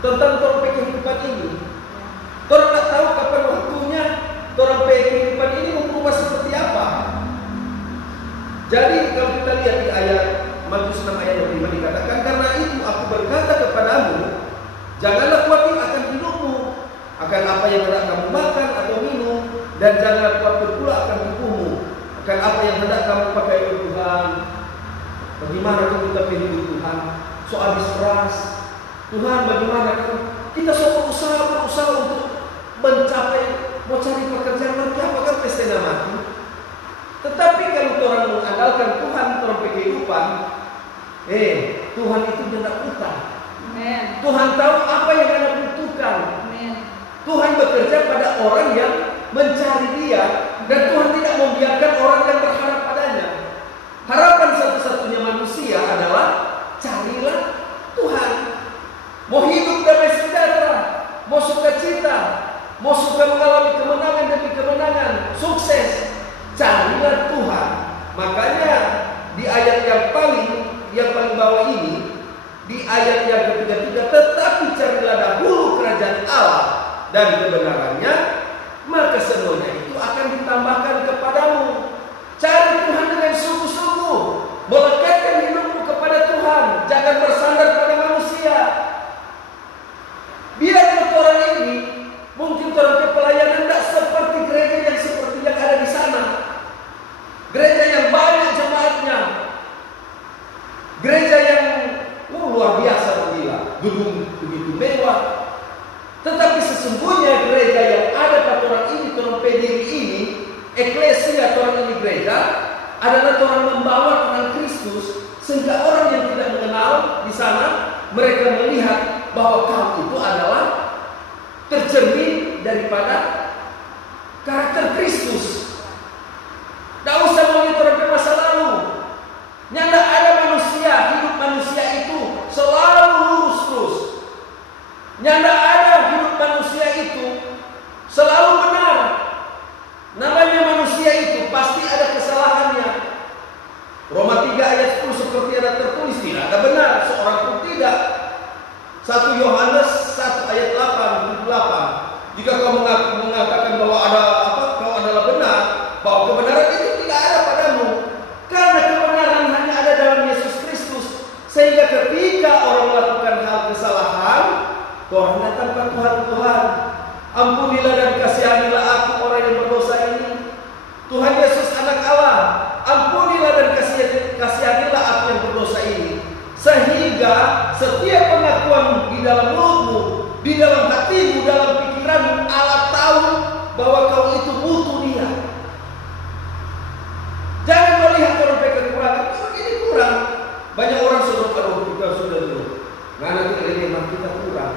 tentang topik kehidupan ini. Orang tak tahu kapan waktunya topik kehidupan ini berubah seperti apa. Jadi kalau kita lihat di ayat Matius 6 ayat 5 dikatakan, karena itu aku berkata kepadamu, janganlah khawatir akan hidupmu, akan apa yang hendak kamu makan atau minum, dan janganlah khawatir pula akan tubuhmu, akan apa yang hendak kamu pakai untuk Tuhan. Bagaimana kalau kita pilih Tuhan? So habis keras. Tuhan, bagaimana kalau kita berusaha untuk mencapai, mau cari pekerjaan nanti apakah pesta mati? Tetapi kalau orang mengandalkan Tuhan dalam kehidupan, Tuhan itu tidak utang. Tuhan tahu apa yang Anda butuhkan. Tuhan bekerja pada orang yang mencari Dia, dan Tuhan tidak membiarkan orang yang berharap padanya. Harapan satu-satunya manusia adalah carilah Tuhan. Mau hidup damai sejahtera, mau sukacita, mau suka mengalami kemenangan demi kemenangan, sukses, carilah Tuhan. Makanya di ayat yang paling bawah ini, di ayat yang ketiga, tetapi carilah dahulu kerajaan Allah dan kebenarannya, maka semuanya itu akan ditambahkan kepadamu. Cari Tuhan dengan sungguh-sungguh, melekatkan hidupmu kepada Tuhan, jangan bersandar pada manusia. Biar orang ini mungkin orang pelayanan tidak seperti gereja yang ada di sana. Gereja yang banyak jemaatnya, gereja yang luar biasa gila, gedung begitu mewah. Tetapi sesungguhnya gereja yang ada pada orang ini, orang pendiri ini, eklesia orang ini gereja adalah orang membawa Tuhan Kristus, sehingga orang yang tidak mengenal di sana mereka melihat bahwa kamu itu adalah tercermin daripada karakter Kristus. Tidak usah monitor ke masa lalu. Yang tidak ada manusia, hidup manusia itu selalu lurus terus. Yang tidak ada hidup manusia itu selalu benar. Namanya manusia itu pasti ada kesalahannya. Roma 3 ayat 10 seperti ada tertulis, tidak ada benar seorang pun tidak. 1 Yohanes 1 ayat 8, jika kau mengatakan bahwa kau adalah benar, bahwa kebenaran itu tidak ada padamu, karena kebenaran hanya ada dalam Yesus Kristus. Sehingga ketika orang melakukan hal kesalahan, orang datang ke Tuhan, ampunilah dan kasihanilah aku orang yang berdosa ini. Tuhan Yesus anak Allah, ampunilah dan kasihanilah aku yang berdosa ini. Sehingga setiap pengakuan di dalam mulutmu, di dalam hatimu, dalam pikiranmu, Allah tahu bahwa kau itu butuh Dia. Jangan melihat orang kekurangan, orang ini kurang. Banyak orang sudah kita sudah dulu. Nah, nanti memang kita kurang.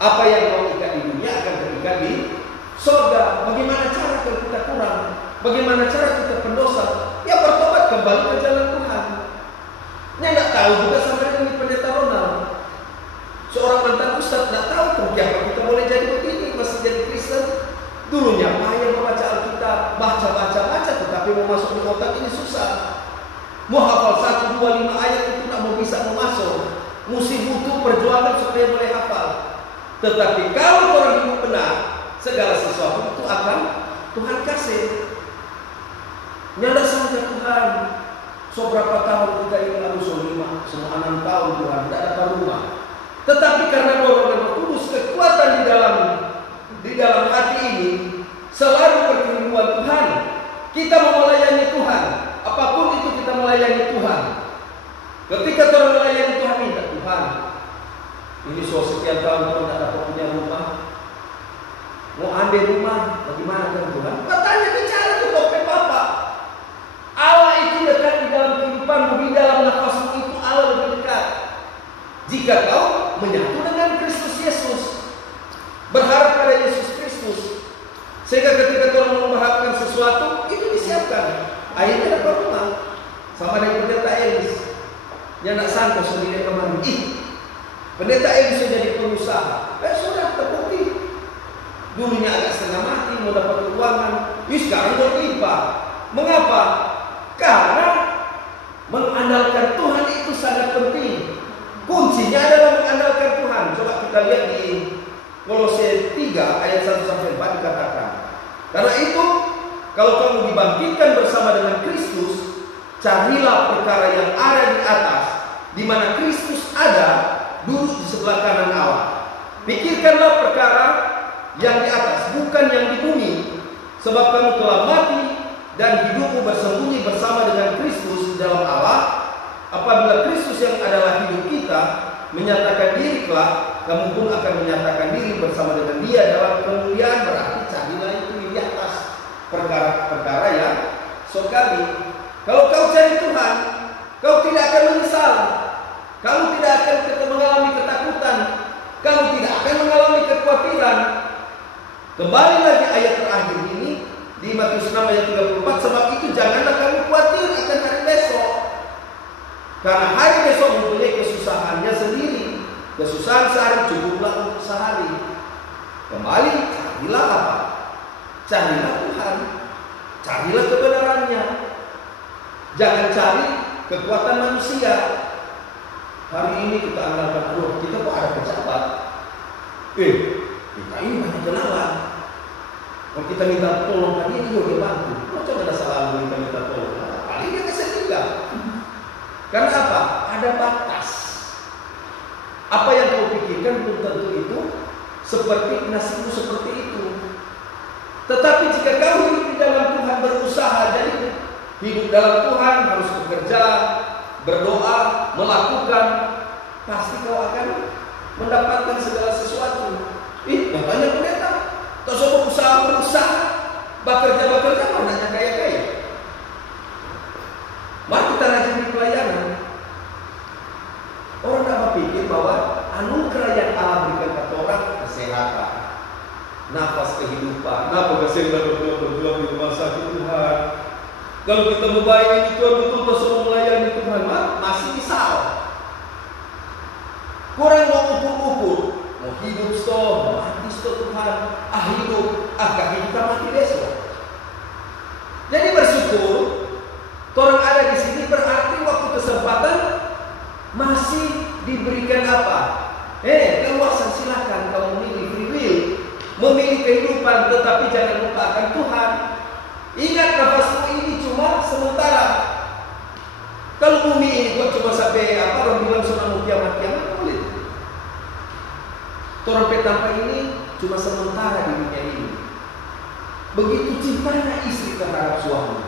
Apa yang kau ikat di dunia akan terikat di surga. Bagaimana cara kalau kita kurang? Bagaimana cara kita pendosa? Ya bertobat kembali ke jalan Tuhan. Yang tidak tahu juga sampai dengan pendeta Ronald. Seorang mantan ustaz tidak tahu kenapa kita boleh jadi begini, masih jadi Kristen. Dulunya payah membaca Alkitab, baca, tetapi mau masuk di otak ini susah. Mau hafal 1, 2, 5 ayat itu tidak mau bisa masuk. Mesti butuh perjuangan supaya boleh hafal. Tetapi kalau orang hidup benar, segala sesuatu itu akan Tuhan kasih. Nyanda saja Tuhan. So berapa tahun kita ini lalu semua 6 tahun Tuhan tidak dapat rumah. Tetapi karena dorongan Roh Kudus, kekuatan di dalam hati ini selalu berkerinduan Tuhan. Kita mau melayani Tuhan, apapun itu kita melayani Tuhan. Ketika orang melayani Tuhan, minta Tuhan, ini so sekian tahun orang tidak dapat punya rumah, mau ambil rumah, bagaimana kan Tuhan? Katanya bicara ke topik Bapak. Allah itu dekat di dalam kehidupanmu, di dalam nafasmu itu Allah lebih dekat. Jika kau menyatu dengan Kristus Yesus, berharap pada Yesus Kristus, sehingga ketika kau mengharapkan sesuatu, itu disiapkan. Akhirnya dapat rumah. Sama dengan pendeta Elis. Yang nak sangka sendiri kemarin. Pendeta Eli sudah jadi pengusaha. Sudah terbukti. Dulunya agak setengah mati mau dapat keuangan. Sekarang berlimpah. Mengapa? Karena mengandalkan Tuhan itu sangat penting. Kuncinya adalah mengandalkan Tuhan. Coba kita lihat di Kolose 3 ayat 1-4 dikatakan. Karena itu, kalau kamu dibangkitkan bersama dengan Kristus, carilah perkara yang ada di atas, di mana Kristus ada, duduk di sebelah kanan Allah. Pikirkanlah perkara yang di atas, bukan yang di bumi, sebab kamu telah mati dan hidupmu bersembunyi bersama dengan Kristus di dalam Allah. Apabila Kristus yang adalah hidup kita menyatakan diri kelak, kamu pun akan menyatakan diri bersama dengan Dia dalam kemuliaan. Berarti carilah itu di atas perkara-perkara yang surgawi. Kalau kau cari Tuhan, kau tidak akan menyesal. Kamu tidak akan mengalami ketakutan. Kamu tidak akan mengalami kekhawatiran. Kembali lagi ayat terakhir ini di Matius 6 ayat 34. Sebab itu janganlah kamu khawatir akan hari besok, karena hari besok mempunyai kesusahannya sendiri. Kesusahan sehari cukuplah untuk sehari. Kembali, carilah apa? Carilah Tuhan. Carilah kebenarannya. Jangan cari kekuatan manusia. Hari ini kita andalkan Tuhan. Kita kok ada pejabat? Kita ini banyak kenalan. Kalau kita minta tolong tadi dia bantu. Kok ada salah minta tolong? Paling dia kasih juga. Karena apa? Ada batas. Apa yang kau pikirkan belum tentu itu seperti nasibmu seperti itu. Tetapi jika kau hidup di dalam Tuhan, berusaha, jadi hidup dalam Tuhan, harus bekerja, berdoa, melakukan, pasti kau akan mendapatkan segala sesuatu. Katanya pendeta, tak semua berusaha, bekerja, mananya kaya-kaya. Mari kita rajin di pelayanan. Orang tak berpikir bahwa anugerah yang Allah berikan kepada orang, kesehatan, nafas kehidupan. Kenapa kasih kita berjuang di rumah sakit Tuhan? Kalau kita membayar ini Tuhan betul semua melayani Tuhan, masih bisa. Kurang mau ukur-ukur, mau hidup stop, mati stop Tuhan. Hidup, kaki kita mati besok. Jadi bersyukur. Orang ada di sini berarti waktu kesempatan masih diberikan apa? Keluasan, silakan kamu memilih, free will, memilih kehidupan, tetapi jangan lupakan Tuhan. Ingat, nafasmu ini cuma sementara. Kalau bumi ini kok cuma sampai orang bilang sudah kiamat boleh. Trompet tanpa ini cuma sementara di dunia ini. Begitu cintanya istri terhadap suami,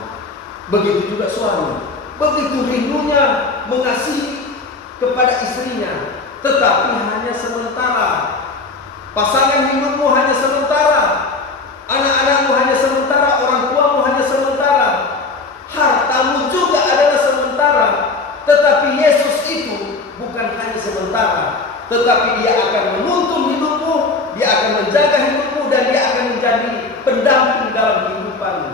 begitu juga suami. Begitu rindunya mengasihi kepada istrinya, tetapi hanya sementara. Pasangan hidupmu hanya sementara. Anak-anakmu hanya sementara. Orang tuamu hanya sementara. Hartamu juga adalah sementara. Tetapi Yesus itu bukan hanya sementara, tetapi Dia akan menuntun hidupmu, Dia akan menjaga hidupmu, dan Dia akan menjadi pendamping dalam kehidupanmu.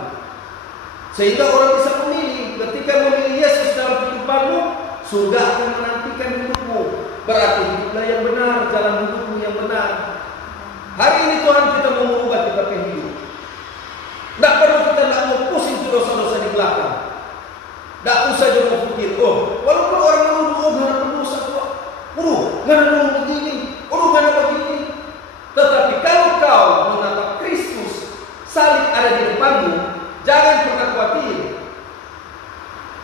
Sehingga orang bisa memilih. Ketika memilih Yesus dalam kehidupanmu, surga akan menantikan hidupmu. Berarti hiduplah yang benar, jalan hidupmu yang benar. Hari ini Tuhan kita mau mengubah kita ke hidup. Tidak perlu kita mau pusing dosa-dosa di belakang. Tidak usah juga berpikir, walaupun orang menuduh, mana berdosa tua, mana menuduh begini, mana begini. Tetapi kalau kau menatap Kristus, salib ada di depanmu, jangan pernah khawatir.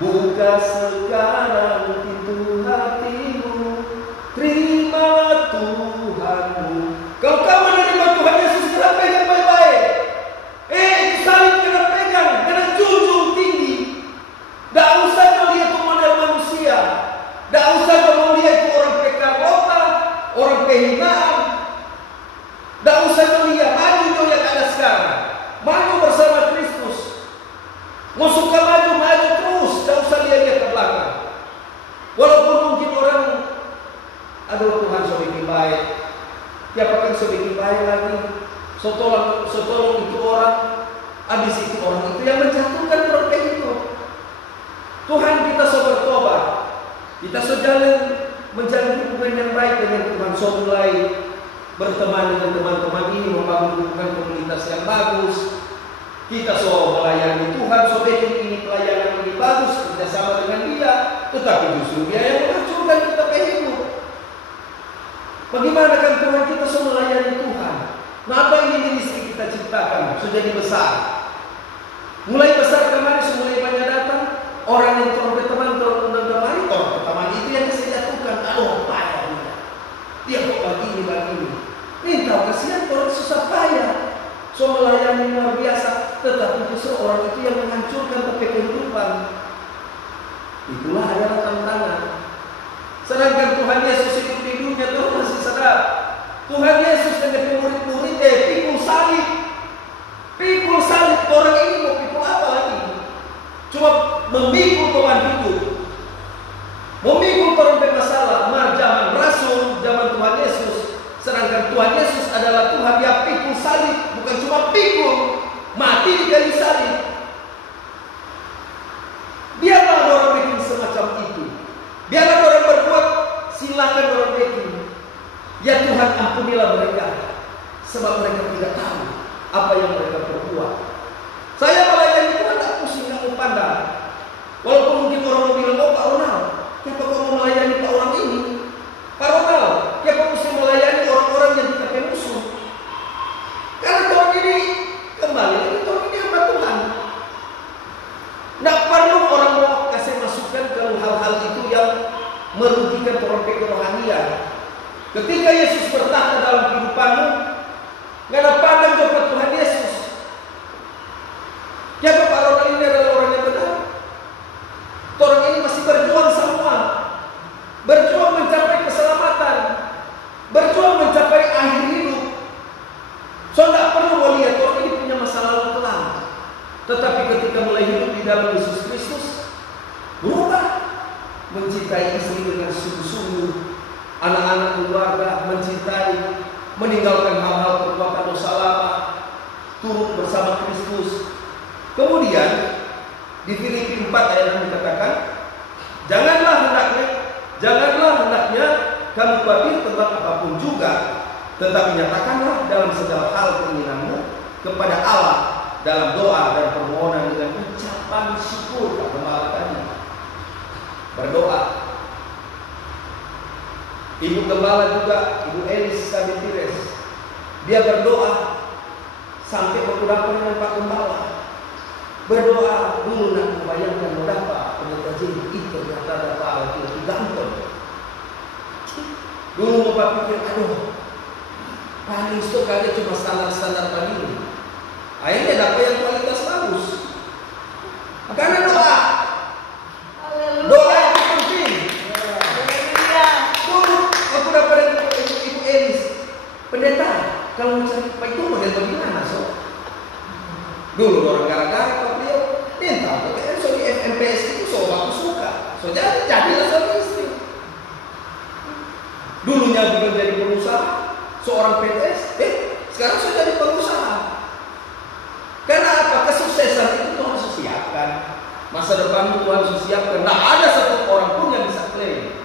Buka sekarang pintu hatimu, terima Tuhanmu. Kalau kau menerima Tuhan Yesus, kena pegang baik-baik. Salib kena pegang, kena junjung tinggi. Tak usah kau lihat model manusia, tak usah kau lihat orang pekarota, orang kehinaan. Tak usah kau lihat maju kau yang ada sekarang. Maju bersama Kristus. Mau suka maju terus, tak usah lihat ke belakang. Walaupun mungkin orang, aduh Tuhan so bikin baik, tiap akan so bikin baik lagi, so tolong itu orang, habis itu orang itu yang menjatuhkan orang kayak itu. Tuhan kita so bertobat, Kita sudah menjalin hubungan yang baik dengan Tuhan. So mulai berteman dengan teman-teman ini, membangun hubungan komunitas yang bagus. Kita so melayani Tuhan, so ini pelayanan ini bagus, kerjasama dengan dia. Tetapi justru dia yang menghancurkan kita hidup. Bagaimana kan Tuhan kita so melayani Tuhan? Nah, apa ini ministry kita ciptakan? Sudah jadi besar. Mulai besar kemarin, mulai banyak datang. Orang yang trompet teman, undang kemarin, trompet teman itu yang saya jatuhkan. Aduh, payah dia. Dia kok begini. Minta kasihan orang susah payah. So melayani luar biasa. Tetapi justru orang itu yang menghancurkan tapi kehidupan. Itulah adalah tantangan. Sedangkan Tuhan Yesus hidup di dunia itu masih sadar. Tuhan Yesus dengan murid-muridnya pikul salib. Pikul salib, orang ini mau pikul apa lagi? Cuma memikul Tuhan hidup. Memikul orang bermasalah. Zaman Rasul, zaman Tuhan Yesus. Sedangkan Tuhan Yesus adalah Tuhan yang pikul salib. Bukan cuma pikul, mati di kayu salib. Biarlah orang bikin semacam itu. Biarlah orang berbuat, silakan orang bikin. Ya Tuhan, ampunilah mereka, sebab mereka tidak tahu apa yang mereka perbuat. Saya melayani Tuhan tak pusing kamu pandang. Walaupun mungkin orang mau bilang, oh Pak Ronald, kenapa kamu melayani Pak orang ini? Pak Ronald, kenapa mesti melayani orang-orang yang kita musuh? Karena Tuhan ini kembali, Tuhan ini hamba Tuhan. Tidak perlu orang mau kasih masukan ke hal-hal itu yang merugikan orang kerohanian. Ketika Yesus bertahta dalam kehidupanmu, nggak ada pandang kepada Tuhan Yesus. Siapa Pak Ronald ini adalah orang yang benar. Orang ini masih berjuang semua, berjuang mencapai keselamatan, berjuang mencapai akhir hidup. So tidak perlu melihat orang ini punya masa lalu kelam. Tetapi ketika mulai hidup di dalam Yesus Kristus, berubah, mencintai istri dengan sungguh-sungguh, anak-anak keluarga, mencintai, meninggalkan hal-hal perbuatan dosa lama, turut bersama Kristus. Kemudian di Filipi 4 ayat 6 dikatakan, janganlah hendaknya kamu khawatir tentang apapun juga, tetapi nyatakanlah dalam segala hal keinginanmu kepada Allah dalam doa dan permohonan dengan ucapan syukur. Kembali tadi berdoa. Ibu gembala juga, Ibu Elis Sabitires, dia berdoa sampai berkudapan dengan Pak Gembala. Berdoa dulu nak membayangkan berapa pendeta jadi itu ternyata dapat itu gampang. Dulu Bapak pikir, aduh, paling itu kali cuma standar-standar paling. Akhirnya dapat yang kualitas bagus. Karena doa. Doa itu penting. Dulu aku dapat Ibu Elis, pendeta, kalau mencari Pak itu model bagaimana so? Dulu orang gara-gara beliau minta PPN so di FMPS itu so aku suka. So jadilah suami istri. Dulunya bukan jadi pengusaha, seorang PNS, sekarang sudah jadi pengusaha. Karena apa? Kesuksesan itu Tuhan harus siapkan. Masa depan itu Tuhan harus siapkan. Nah, ada satu orang pun yang bisa klaim.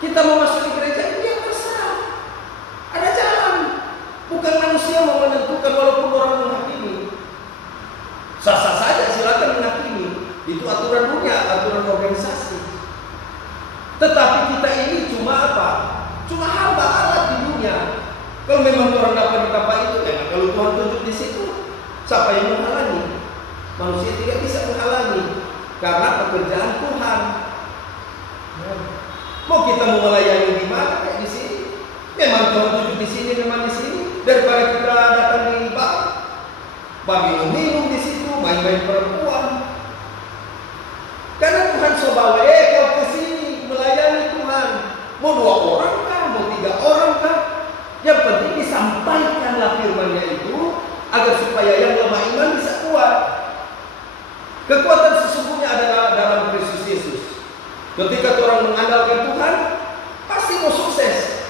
Kita mau masuk di gereja ini yang terserah. Ada jalan. Bukan manusia mau menentukan walaupun orang menghakimi. Sah-sah saja silakan menghakimi. Itu aturan dunia, aturan organisasi. Tetapi kita ini cuma apa? Cuma hamba Allah di dunia. Kalau memang orang dapat di tempat itu, ya kalau Tuhan tunjuk di situ, siapa yang menghalangi? Manusia tidak bisa menghalangi karena pekerjaan Tuhan. Mau kita mau melayani di mana? Kayak di sini. Memang Tuhan tunjuk di sini, memang di sini. Daripada kita datang di bar, minum di situ, main-main perempuan. Karena Tuhan bawa kau ke sini melayani Tuhan. Mau 2 orang kah? Mau 3 orang kah? Yang penting disampaikanlah firman-Nya itu agar supaya yang lemah iman bisa kuat. Kekuatan sesungguhnya adalah dalam Kristus Yesus. Ketika orang mengandalkan Tuhan, pasti mau sukses.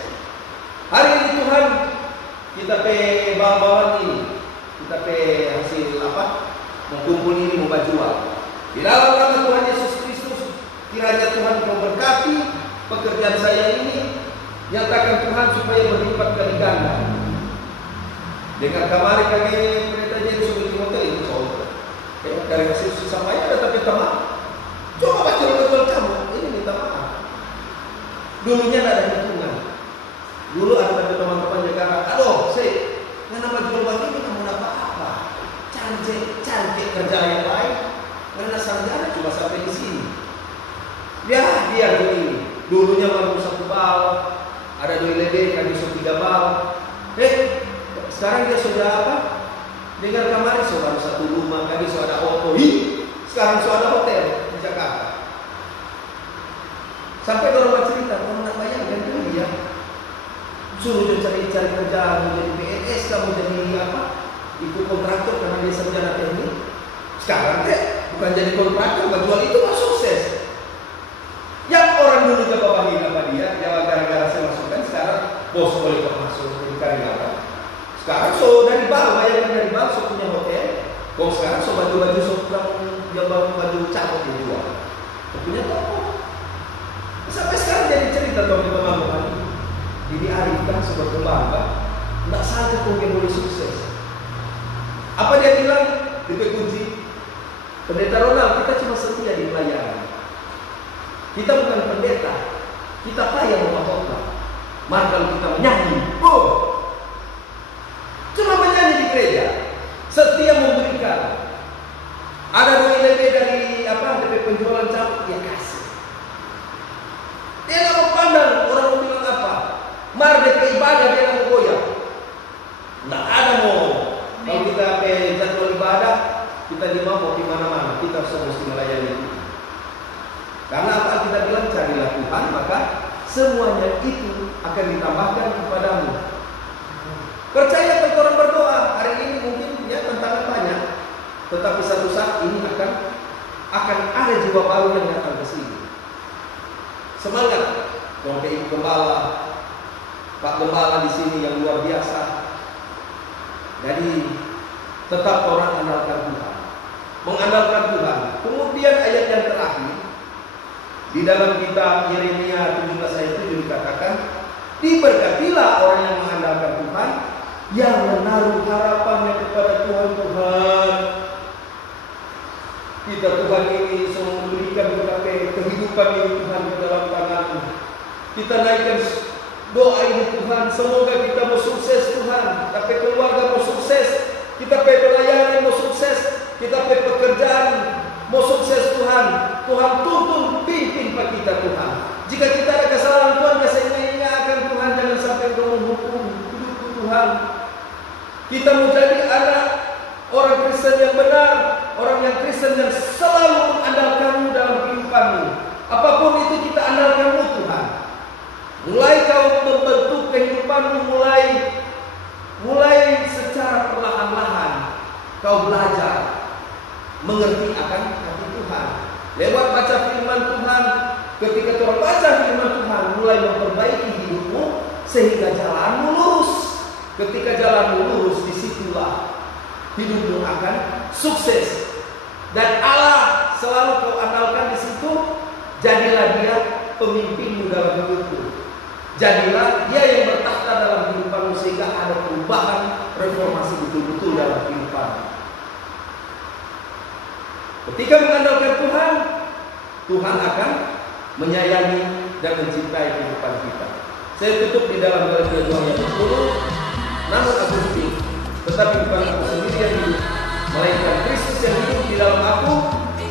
Hari ini Tuhan, kita bawa ini, kita hasil apa? Mau kumpul ini, mau jual. Di dalam nama Tuhan Yesus Kristus, Kiranya Tuhan kau berkati pekerjaan saya ini. Nyatakan Tuhan supaya berlipat kali ganda. Dengan kamari kami pendeta jadi sulit hotel itu soal. Dari hasil susah payah ada tapi teman. Coba baca betul kamu. Ini minta maaf. Dulunya tidak ada hitungan. Dulu ada teman-teman Jakarta. Aduh, nggak nama jual bagi ini kamu dapat apa? Cantik kerja yang lain. Karena sarjana cuma sampai di sini. Ya dia begini. Dulunya baru 1 bal. Ada 2 lebih, kami sudah 3 bal. Sekarang dia sudah apa? Dengar kemarin sudah ada 1 rumah, kami sudah ada auto. Sekarang sudah ada hotel di Jakarta. Sampai orang cerita, kamu nak bayangkan kan dia suruh dia cari kerjaan, menjadi PNS, kamu jadi apa? Ikut kontraktor karena dia sarjana teknik. Sekarang bukan jadi kontraktor, jual itu mah sukses. Yang orang dulu coba bagi apa dia, gara-gara saya masukkan, sekarang bos boleh masuk jadi karyawan. Sekarang dari bal, bayangkan dari bal, punya hotel. Kok sekarang baju-baju dia baju cabut dijual. Punya toko. Sampai sekarang jadi cerita teman-teman. Ini Arif kan sebagai bangga, tidak saja kok dia boleh sukses. Apa dia bilang? DP kunci. Pendeta Ronald, kita cuma setia di pelayanan. Kita bukan pendeta, kita payah memotong. Maka kalau kita menyanyi, cuma menyanyi di gereja, setia memberikan. Ada 2 lebih dari dari penjualan cabut, dia kasih. Dia nggak mau pandang orang mau bilang apa. Mardek ibadah dia nggak mau goyah. Nggak ada mau. Kalau kita jadwal ibadah, kita mau di mana-mana. Kita harus melayani itu. Karena apa kita bilang carilah Tuhan, maka semuanya itu akan ditambahkan kepadamu. Percaya kalau orang berdoa hari ini mungkin ya tantangan banyak, tetapi satu saat ini akan ada jiwa baru yang datang ke sini. Semangat, dong Ibu Gembala, Pak Gembala di sini yang luar biasa. Jadi tetap orang andalkan Tuhan, mengandalkan Tuhan. Kemudian ayat yang terakhir di dalam kitab Yeremia 17 ayat 7 dikatakan, diberkatilah orang yang mengandalkan Tuhan, yang menaruh harapannya kepada Tuhan. Kita Tuhan ini semua memberikan kepada kehidupan ini Tuhan ke dalam tangan-Mu. Kita naikkan doa ini Tuhan, semoga kita mau sukses Tuhan, tapi keluarga mau sukses, kita pelayanan mau sukses, kita pekerjaan mau sukses Tuhan. Tuhan tuntun pimpin Pak kita Tuhan. Jika kita ada kesalahan Tuhan, saya ingatkan Tuhan, jangan sampai Kau menghukum hidupku Tuhan. Kita mau jadi anak orang Kristen yang benar, orang yang Kristen yang selalu mengandalkan-Mu dalam kehidupan-Mu. Apapun itu kita andalkan-Mu Tuhan. Mulai Kau membentuk kehidupan-Mu, mulai secara perlahan-lahan Kau belajar mengerti akan hati Tuhan. Lewat baca firman Tuhan, ketika Kau baca firman Tuhan, mulai memperbaiki hidupmu sehingga jalanmu lurus. Ketika jalanmu lurus, disitulah hidupmu akan sukses. Dan Allah selalu Kau andalkan di situ. Jadilah Dia pemimpinmu dalam hidupmu. Jadilah Dia yang bertakhta dalam kehidupanmu sehingga ada perubahan, reformasi betul-betul dalam kehidupanmu. Ketika mengandalkan Tuhan, Tuhan akan menyayangi dan mencintai kehidupan kita. Saya tutup di dalam Galatia 2 ayat 10. Namun aku hidup, tetapi bukan aku sendiri yang hidup, melainkan Kristus yang hidup di dalam aku.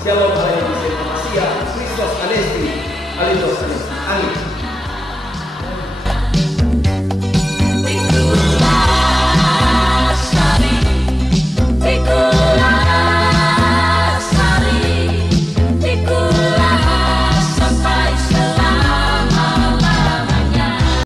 Shalom alaikum, Kristus Anesti, alias